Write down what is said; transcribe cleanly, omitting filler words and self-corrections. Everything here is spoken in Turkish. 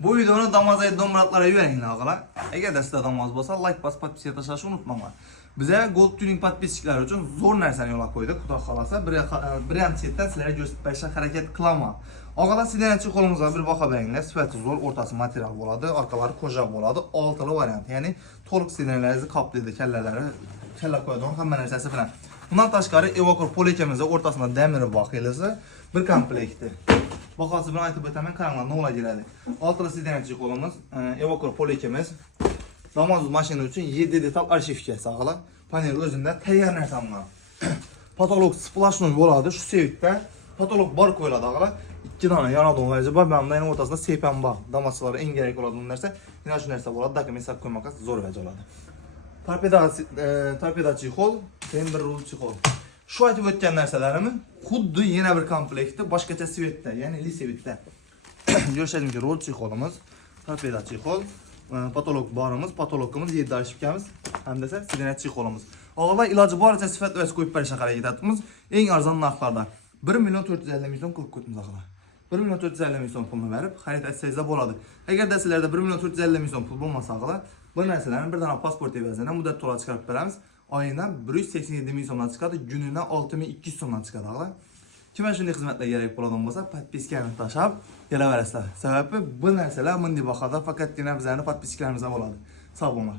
Bu videonu damazayı domratlara yüreğine ağala. Eğer de sizde damaz olsa like bas, patpisiye taşışı unutmama. Bize Gold Tuning patpisçiler için zor nərsəni yola koyduk. Kuda xalasa bir antiyetten sizlere gösterişe hareket kılama. Ağala sidenetçi kolumuza bir baka bəyinlə. Sifəti zor, ortası material boladı, arkaları koja boladı, altılı variant. Yani tork sidenlerinizi kaplıydı, kelle koyduğun hem nərsəsi falan. Bundan taşqarı Evacor polikemizde ortasında demiri bakıylısı bir komplektdir. Bakası bir aytıp ötəmən karanlıqda ola girədi. Altılı sidenetçi kolumuz, Evacor polikemiz. Damaz maşını üçün 7 detal arşiv hikayəsi ağala. Panel özündə təyyar nərsəm var. Patolog splashnun boladı. Şu sevitdə patolog bar koyuladı ağala. 2 tane yanadon verici var. Benim de ortasında seypen var. Damasçıları en gerek olan derse yine şu nerse boladı. Dakika mesak koymak zor verici oladı. Torpeda çikol, tember rul çikol. Şu aytib ötken nerselerimi xuddi yine bir komplekti. Başkaça sivitdə, yani lisevitdə. Görüşelim ki rol çikolumuz, torpeda çikol. Patolog barımız, patologumuz, 7 arşivkemiz, hem de sidenet çikolumuz. Ağala ilacı barıca sifət öz koyup pərişə hareket etdiyimiz en arzan narxlarda 1 milyon 450 milyon koyup koydumuz ağala. 1 milyon 450 milyon pulunu verip hareket etsəyizdə boladı. Eğer de sizlerde 1 milyon 450 milyon pul bulmasa ağala, bu nərsələrin bir dana pasport evizindən müddət tola çıxarıb verəmiz. Ayına 187 milyondan çıxadı, gününə 6200 sondan çıxadı ağala. Kimə şimdi xizmətlə gerek buladan olsa, patpiskəni taşab, gələ verəslər. Səbəbi bu nərsələr mündi baxada, fakat yine bizəni patpisklərimizə boladı. Sağ olunlar.